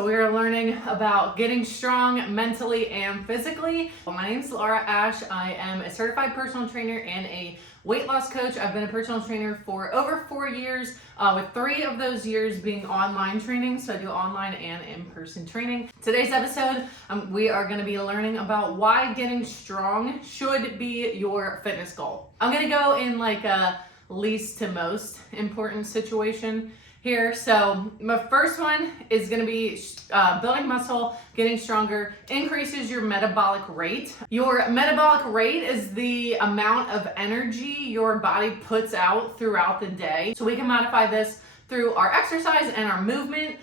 So we are learning about getting strong mentally and physically. My name is Laura Ash. I am a certified personal trainer and a weight loss coach. I've been a personal trainer for over 4 years, with 3 of those years being online training. So I do online and in-person training. Today's episode, we are going to be learning about why getting strong should be your fitness goal. I'm going to go in like a least to most important situation here. So my first one is going to be building muscle, getting stronger, increases your metabolic rate. Your metabolic rate is the amount of energy your body puts out throughout the day. So we can modify this through our exercise and our movement.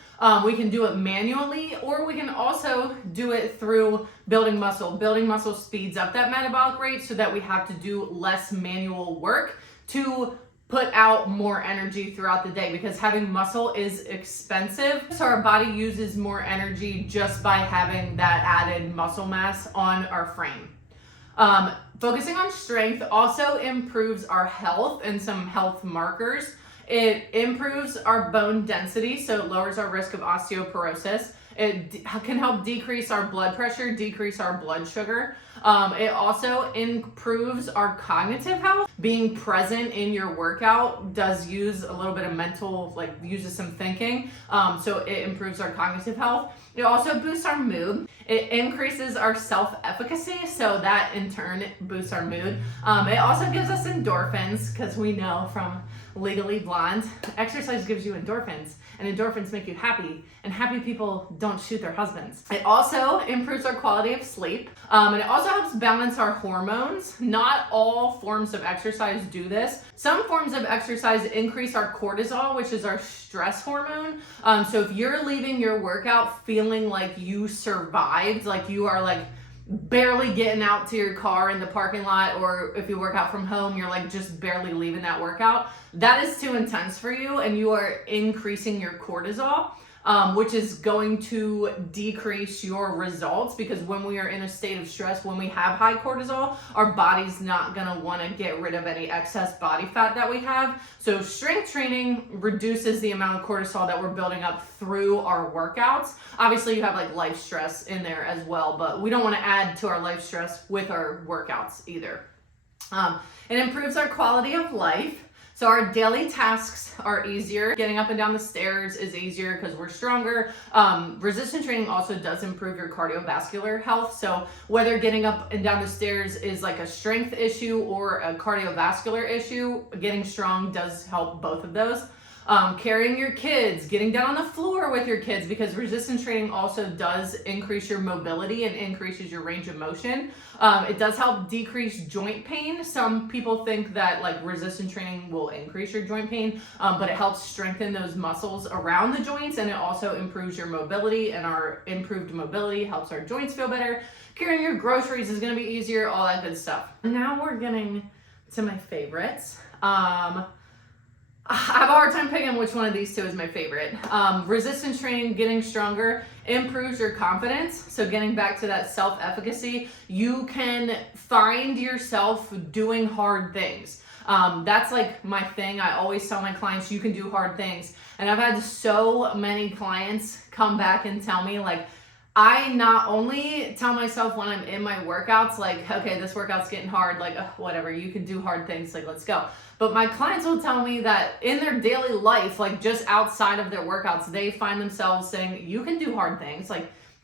We can do it manually, or we can also do it through building muscle. Building muscle speeds up that metabolic rate so that we have to do less manual work to put out more energy throughout the day, because having muscle is expensive. So our body uses more energy just by having that added muscle mass on our frame. Focusing on strength also improves our health and some health markers. It improves our bone density, so it lowers our risk of osteoporosis. It can help decrease our blood pressure, decrease our blood sugar. It also improves our cognitive health. Being present in your workout does use a little bit of mental, uses some thinking. So it improves our cognitive health. It also boosts our mood. It increases our self-efficacy, so that in turn boosts our mood. It also gives us endorphins, because we know from Legally Blonde, exercise gives you endorphins, and endorphins make you happy, and happy people don't shoot their husbands. It also improves our quality of sleep, and it also helps balance our hormones. Not all forms of exercise do this. Some forms of exercise increase our cortisol, which is our stress hormone. So if you're leaving your workout feeling like you survived, like you are barely getting out to your car in the parking lot, or if you work out from home, you're just barely leaving that workout, that is too intense for you, and you are increasing your cortisol, which is going to decrease your results, because when we are in a state of stress, when we have high cortisol, our body's not gonna wanna get rid of any excess body fat that we have. So strength training reduces the amount of cortisol that we're building up through our workouts. Obviously you have life stress in there as well, but we don't wanna add to our life stress with our workouts either. It improves our quality of life. So our daily tasks are easier. Getting up and down the stairs is easier because we're stronger. Resistance training also does improve your cardiovascular health. So whether getting up and down the stairs is a strength issue or a cardiovascular issue, getting strong does help both of those. Carrying your kids, getting down on the floor with your kids, because resistance training also does increase your mobility and increases your range of motion. It does help decrease joint pain. Some people think that resistance training will increase your joint pain, but it helps strengthen those muscles around the joints, and it also improves your mobility, and our improved mobility helps our joints feel better. Carrying your groceries is gonna be easier, all that good stuff. Now we're getting to my favorites. I have a hard time picking which one of these two is my favorite. Resistance training, getting stronger, improves your confidence. So getting back to that self-efficacy, you can find yourself doing hard things. That's my thing. I always tell my clients, you can do hard things. And I've had so many clients come back and tell me I not only tell myself when I'm in my workouts, okay, this workout's getting hard, whatever, you can do hard things, let's go. But my clients will tell me that in their daily life, just outside of their workouts, they find themselves saying, you can do hard things.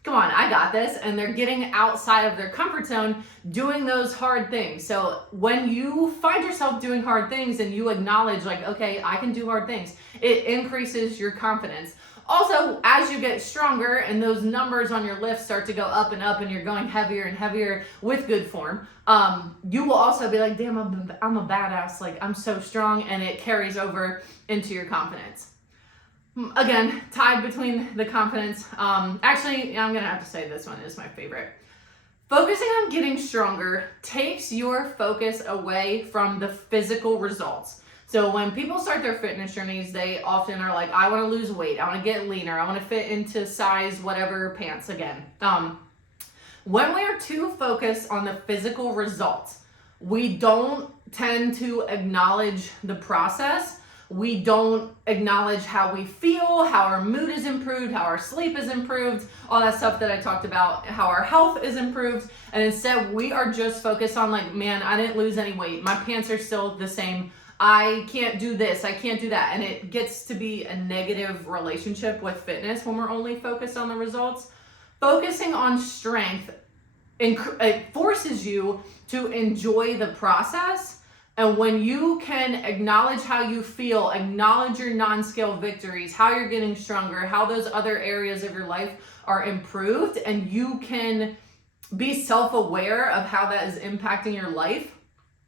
Come on, I got this. And they're getting outside of their comfort zone, doing those hard things. So when you find yourself doing hard things and you acknowledge okay, I can do hard things, it increases your confidence. Also, as you get stronger and those numbers on your lifts start to go up and up, and you're going heavier and heavier with good form, you will also be damn, I'm a badass, I'm so strong, and it carries over into your confidence. Again, tied between the confidence. Actually, I'm gonna have to say this one is my favorite. Focusing on getting stronger takes your focus away from the physical results. So when people start their fitness journeys, they often are I want to lose weight, I want to get leaner, I want to fit into size whatever pants again. When we are too focused on the physical results, we don't tend to acknowledge the process. We don't acknowledge how we feel, how our mood is improved, how our sleep is improved, all that stuff that I talked about, how our health is improved. And instead we are just focused on like, man, I didn't lose any weight. My pants are still the same. I can't do this, I can't do that. And it gets to be a negative relationship with fitness when we're only focused on the results. Focusing on strength, it forces you to enjoy the process. And when you can acknowledge how you feel, acknowledge your non-scale victories, how you're getting stronger, how those other areas of your life are improved, and you can be self-aware of how that is impacting your life,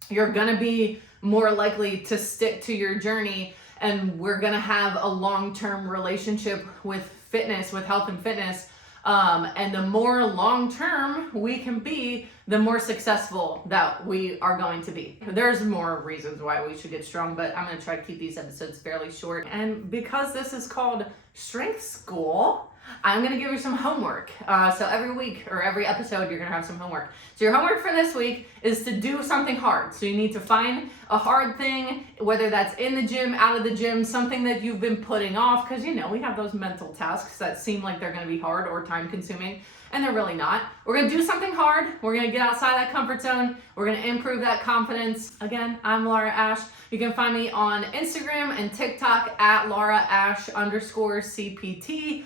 you're gonna be more likely to stick to your journey, and we're gonna have a long-term relationship with fitness, with health and fitness. And the more long-term we can be, the more successful that we are going to be. There's more reasons why we should get strong, but I'm gonna try to keep these episodes fairly short. And because this is called Strength School, I'm gonna give you some homework. So every week or every episode, you're gonna have some homework. So your homework for this week is to do something hard. So you need to find a hard thing, whether that's in the gym, out of the gym, something that you've been putting off, because you know, we have those mental tasks that seem like they're gonna be hard or time consuming, and they're really not. We're gonna do something hard. We're gonna get outside that comfort zone. We're gonna improve that confidence. Again, I'm Laura Ash. You can find me on Instagram and TikTok at LauraAsh_CPT.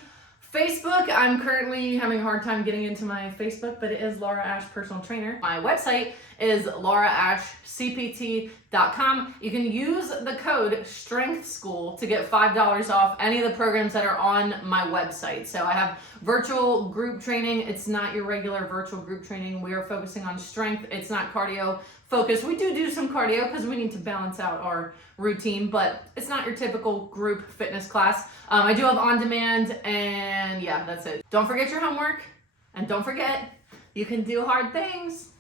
Facebook, I'm currently having a hard time getting into my Facebook, but it is Laura Ash Personal Trainer. My website is lauraashcpt.com. You can use the code Strength School to get $5 off any of the programs that are on my website. So I have virtual group training. It's not your regular virtual group training. We are focusing on strength. It's not cardio focused. We do some cardio because we need to balance out our routine, but it's not your typical group fitness class. I do have on demand, and yeah, that's it. Don't forget your homework, and don't forget, you can do hard things.